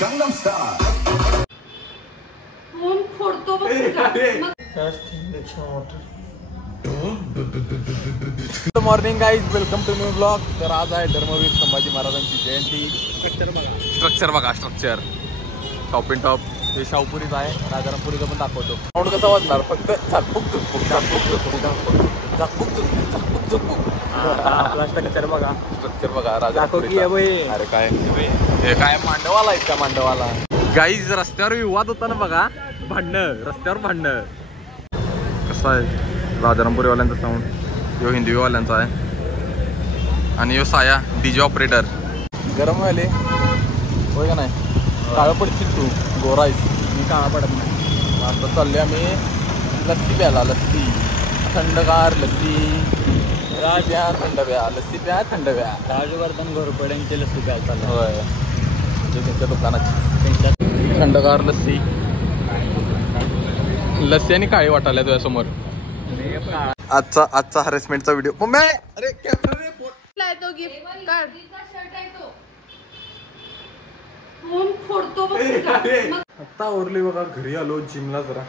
Gangnam Style. Phone फोडतो बघ good morning guys, welcome to new blog. तर आज आहे धर्मवीर संभाजी महाराजांची जयंती. स्ट्रक्चर बघा स्ट्रक्चर टॉप इन टॉप. ते शाहपुरीच आहे, राजारामपुरीचं पण दाखवतो. साऊंड कसं वाजणार, फक्त झाकपूक झुकपूक झाकपूक झुकपूक झाकपूक झुकपूक झुकपूक. स्ट्रक्चर बघा, स्ट्रक्चर बघा राजारामपुरी. अरे काय हे काय मांडवाला आहे का मांडवाला. गाईज रस्त्यावर विवाद होता ना बघा, भांडणं रस्त्यावर भांडणं. कसं आहे राजारामपुरीवाल्यांचा साऊंड, यो हिंदीवाल्यांचा आहे. आणि यो साया डीजे ऑपरेटर. गरम व्हायले होय का नाही, काळं पडशील तू, गोरा आहेस, मी काळा पडत नाही. आता चालले आम्ही लस्सी प्यायला, लस्सी थंडगार लस्सी. प्या थंड प्या, लस्सी प्या थंड प्या. राजवर्धन घोरपड्यांची लस्सी प्यायला चाललं. होय, त्यांच्या दुकानाची थंडगार लस्सी. लस्सी आणि काळी वाटायला तुझ्यासमोर. आजचा हॅरेसमेंटचा व्हिडिओ. मम्मी अरे कॅमेरा रे, तो गिफ्ट काढ. फोन फोडतो बघ. आता आवरली बघा, घरी आलो जिमला. जरा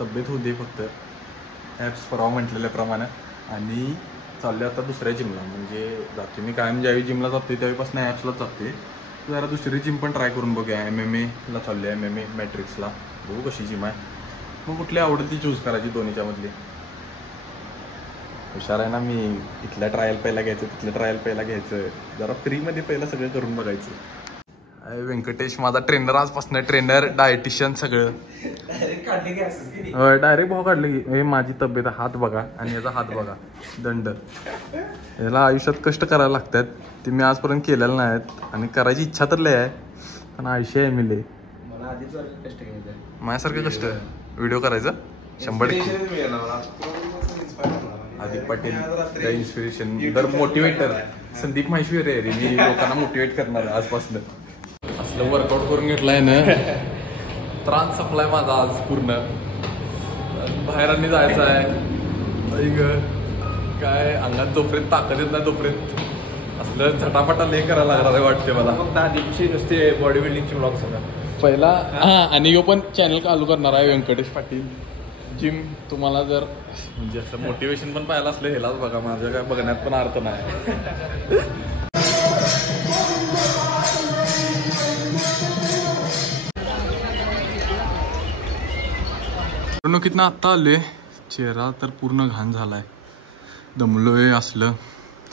तब्येत होऊ दे फक्त, ॲप्स फराव म्हटलेल्याप्रमाणे. आणि चालले आता दुसऱ्या जिमला. म्हणजे जाते मी कायम, ज्यावेळी जिमला जाते त्यावेळीपासून ॲप्सलाच जाते. जरा दुसरी जिम पण ट्राय करून बघूया. MMA ला चालले, MMA मॅट्रिक्सला. बघू कशी जिम आहे, मग कुठली आवडती चूज करायची दोन्हीच्या मधली. हुशार आहे ना मी. इथल्या ट्रायल पहिला घ्यायचं, तिथल्या ट्रायल पहिला घ्यायचं, जरा फ्रीमध्ये पहिला सगळं करून बघायचं. व्यंकटेश माझा ट्रेनर, आजपासून ट्रेनर, डायटिशियन सगळं. डायरेक्ट भाव काढले की. हे माझी तब्येत, हात बघा आणि याचा हात बघा, दंड. याला आयुष्यात कष्ट करायला लागतात, ते मी आजपर्यंत केलेलं नाहीत. आणि करायची इच्छा तर लय आहे, पण आयुष्य आहे मी लय. मला आधीच कष्ट घ्यायचं, माझ्यासारखं कष्ट व्हिडिओ करायचं 100%. हार्दिक पाटील द इन्स्पिरेशन, दर मोटिवेटर. संदीप माहेश्वरी आहे रे, मी लोकांना मोटिवेट करणार आजपासून. असलं वर्कआउट करून घेतलाय ना, त्रास संपलाय माझा आज पूर्ण. बाहेरांनी जायचं आहे काय, अंगात जोपर्यंत ताकद येत नाही तोपर्यंत असलं झटापटा लय करायला लागणार आहे वाटते मला. फक्त आधीची नुसते बॉडी बिल्डिंगचे ब्लॉग सगळं पहिला. हां, आणि यो पण चॅनल चालू करणार आहे व्यंकटेश पाटील जिम. तुम्हाला जर म्हणजे असं मोटिवेशन पण पाहायला असलं, हेलाच बघा. माझ्या काय बघण्यात पण अर्थ नाही. मिरवणुकीतनं आत्ता आले. चेहरा तर पूर्ण घाण झालाय, दमलोय असलं.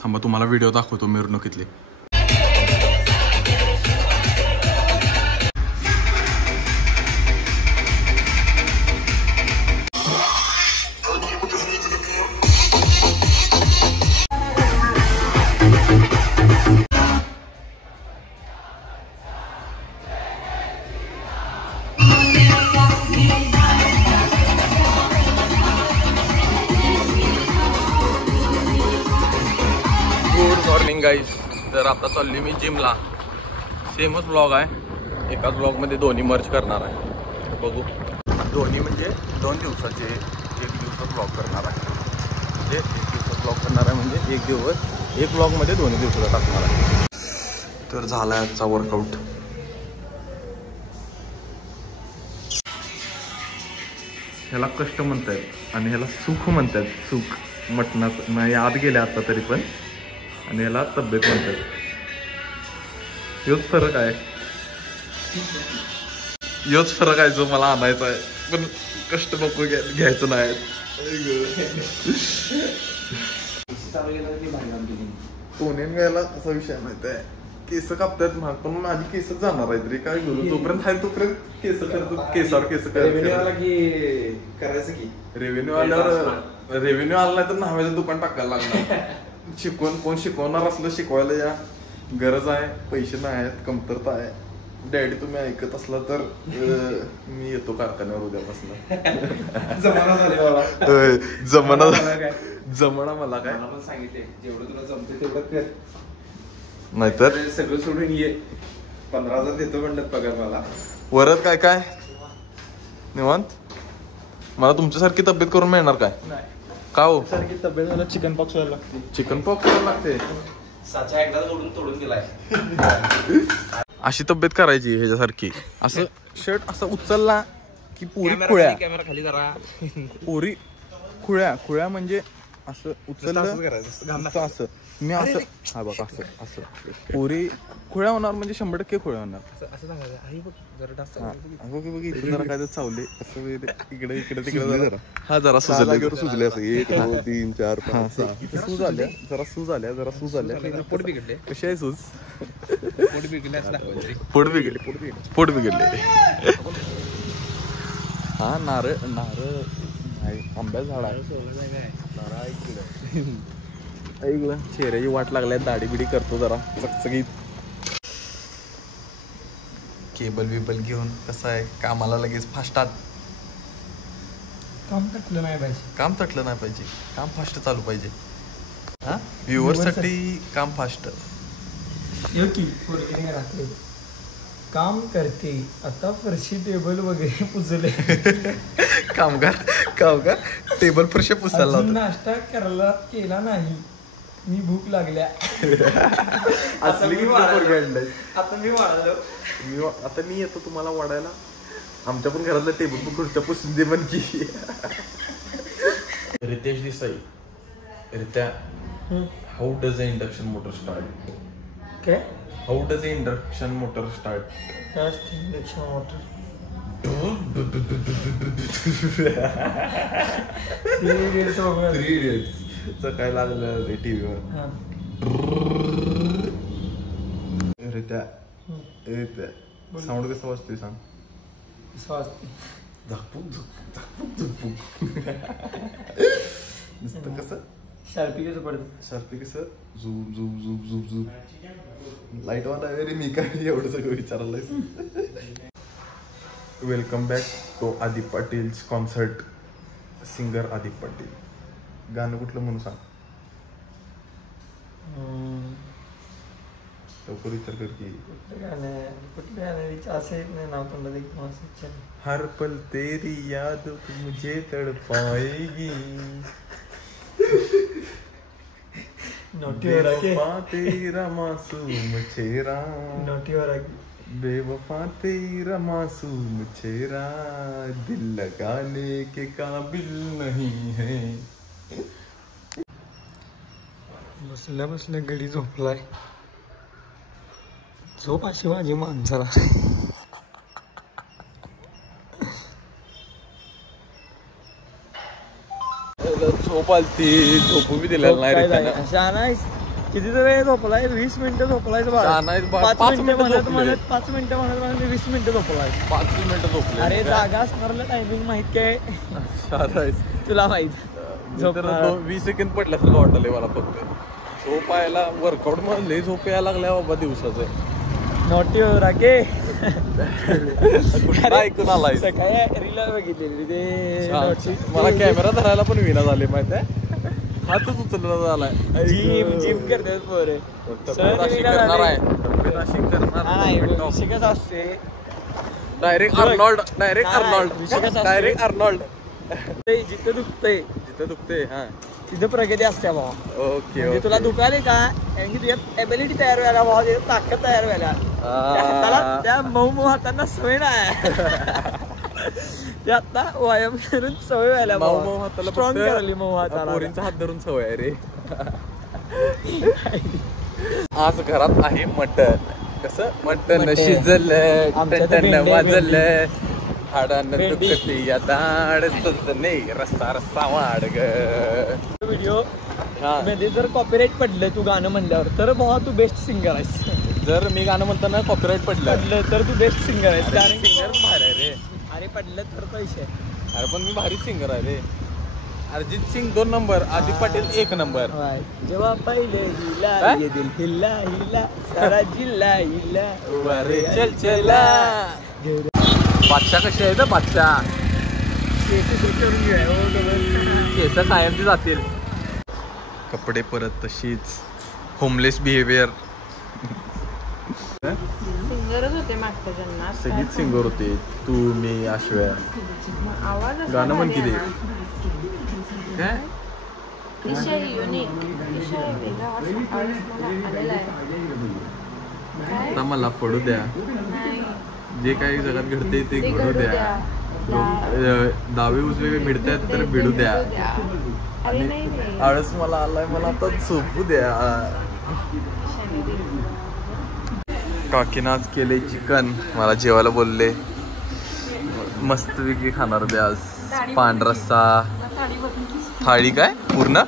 थांबा तुम्हाला व्हिडिओ दाखवतो मिरवणुकीतले. Good morning guys. तर आता चालली मी जिमला. सेमच ब्लॉग आहे, एकाच ब्लॉगमध्ये दोन्ही मर्ज करणार आहे. बघू, दोन्ही म्हणजे 2 दिवसाचे 1 दिवसात ब्लॉग करणार आहे. म्हणजे 1 दिवसात ब्लॉग करणार आहे, म्हणजे 1 दिवस 1 ब्लॉगमध्ये 2 दिवसाचा टाकणार आहे. तर झाला आहे आजचा वर्कआउट. ह्याला कष्ट म्हणतात आणि ह्याला सुख म्हणतात. सुख मटणाचं नाही आत गेले आता तरी पण. आणि ह्याला तब्येत म्हणतात. योच फरक आहे, योच फरक आहे जो मला आणायचा आहे. पण कष्ट नको घ्यायचं नाही. पुण्यात घ्यायला असा विषय माहित आहे, केस कापतात महाग, पण माझी केसच जाणार आहे तरी काय करू. तोपर्यंत आहे तोपर्यंत केस करतो, केसावर केस करायचं की. रेव्हेन्यू आल्यावर, रेव्हेन्यू आला नाही तर न्हाव्याचं दुकान टाकायला लागणार. कोण शिकवणार असलं शिकवायला या. गरज आहे, पैसे नाही आहेत, कमतरता आहे. डॅडी तुम्ही ऐकत असला तर मी येतो कारखान्यावर उद्यापासून. जमना मला काय सांगितले, जेवढं तुला जमते तेवढं कर, नाहीतर सगळं सोडून ये. 15,000 देतो म्हणतात पगार मला. वरच काय काय निवांत. मला तुमच्यासारखी तब्येत करून मिळणार काय? का हो? सारखी तब्येत मला चिकन पॉक्स व्हायला लागते. चिकन पॉक्स व्हायला लागते? साचा एकदा तोडून गेलाय. अशी तब्येत करायची ह्याच्यासारखी. असं शर्ट असं उचलला की पुरी खुळ्या. कॅमेरा खाली जरा. पुरी खुळ्या म्हणजे असं उचललं असं मी असं हा बघा असं असं पुरी खुळ्या होणार म्हणजे 100% खुळ्या होणार. असं सांगायचं बघ जरा जास्त बघ इथे जरा काय चावले असं इकडे तिकडे जरा हा जरा सुजले असं 1 2 3 4 5 6 सूज आल्या जरा सूज आल्या. पोट बिघडले. कशी आहे सूज? पोट बिघडले असं दाखवायचं. पोट बिघडले. हा नारळ नाही आंब्या झाड आहे. ऐकलं चेहऱ्याची वाट लागल्या दाढी बिडी करतो जरा चकचकीत. केबल बिबल घेऊन कसं आहे कामाला लगेच फास्टात. काम तटलं नाही पाहिजे. काम फास्ट चालू पाहिजे. हा व्ह्युअर साठी काम फास्ट. काम करते आता फरशी टेबल वगैरे पुजले. कामगार टेबल फरशी पुसायला लावतात. नाश्ता केला नाही मी भूक लागल्या. असली आता मी वाढलो. आता मी येतो तुम्हाला वाढायला. आमच्या पण घरातलं टेबल खुर्च्या पुसून दे म्हण की. रितेश देसाई रित्या how does a induction motor start? काय how does a induction motor start? Induction motor 3 Idiots काय लागलं रे टीव्हीवर. रित्या साऊंड कसं वाजतोय सांग? झकपूक नुसतं कसं शार्पी कसं झूप झूप लाईट वाला रे. मी काय एवढं सगळं विचारलंय. Welcome back to Adip Patil's concert. Singer Adip Patil. गाणं कुठलं म्हणून सांग लवकर विचार कर की. कुठलं गाणं असं नाही नाव तोंडात एकदम असं. हर पल तेरी याद मुझे तड़पाएगी. बेवफा तेरा मासूम चेहरा. बेवफा तेरा मासूम चेहरा दिल लगाने के काबिल नहीं है. बसल्या गडी झोपलाय. झोप अशी माझी माणसाला. झोप आलती झोपू बी दिलेलं नाही रे त्यानं. शानाय किती वेळ झोपलाय? 20 मिनिटं झोपलाय. 5 मिनिटं म्हणत 20 मिनिटं झोपलाय. 5 मिनिटं झोपले. अरे जागा असणारला टायमिंग माहित काय तुला माहित? 20 सेकंद पडल्यासारखं वाटलंय मला फक्त. झोप यायला वर्कआउट मध्ये झोप यायला लागल्या बाबा दिवसाचं. नोटी राके ऐकून आलाय सकाळी रील बघितलेली ते. मला कॅमेरा धरायला पण विना झाले माहिती आहे. हातच उचलला झालाय. जिम करतात पोरे. करणार आहे कसं असते डायरेक्ट अर्नॉल्ड. जिथं दुखते हा तिथं प्रगती असते भावा. ओके म्हणजे तुला दुखाले का कारण की तुझ्यात एबिलिटी तयार व्हायला भावा. त्याच्यात ताकद तयार व्हायला. हाताला त्या मऊ हातांना सवय नाही. ते आता व्यायाम करून सवय व्हायला. मऊ हाताला स्ट्रॉंग करायला मऊ हाताला. पोरींचा हात धरून सवय आहे रे. आज घरात आहे मटन. कसं मटन शिजलं वाजलं हाडानं दुखते या दाड सजने रस्सा वाढ ग. व्हिडिओ मध्ये जर कॉपीराईट पडलं तू गाणं म्हणल्यावर तर भावा तू बेस्ट सिंगर आहेस. जर मी गाणं म्हणताना कॉपीराईट पडलं तर तू बेस्ट सिंगर आहेस. कारण सिंगर बाहेर आहे रे. अरे पडलं तर पैसे. अरे पण मी भारी सिंगर आहे रे. अर्जित सिंग 2 नंबर. आदिप पाटील 1 नंबर. जेव्हा पहिले हिला ये दिल हिला हिला सारा जिल्हा हिला अरे चल चला. बादशाह कशी आहे ना बादशाह. केस कायमची जातील. कपडे परत तशीच. Homeless behaviour. सिंगरच होते मागच्या जन्मात. सगळीच सिंगर होते. तू मी आश्व्या. आवाज गाणं म्हण किती काय विषय युनिक विषय वेगळा आळस मला आलेला आहे. काय? आता मला पडू द्या, नाही जे काही जगात घडते ते ते घडू घडू द्या. द्या. डावे उजवे मिळतात तर भिडू द्या. अरे नाही रे. आळस मला आलाय, मला आता झोपू द्या. काकीनं आज केले चिकन, मला जेवायला बोलले. मस्तपैकी खाणार होते आज. पांढरा रस्सा, थाळी काय पूर्ण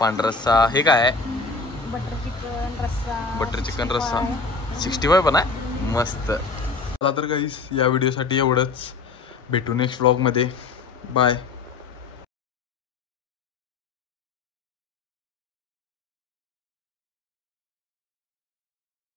पांढरा रस्सा. हे काय बटर चिकन रस्सा 65 पण आहे मस्त. चला तर गाईस, या व्हिडिओसाठी एवढंच. भेटू नेक्स्ट व्लॉगमध्ये. बाय.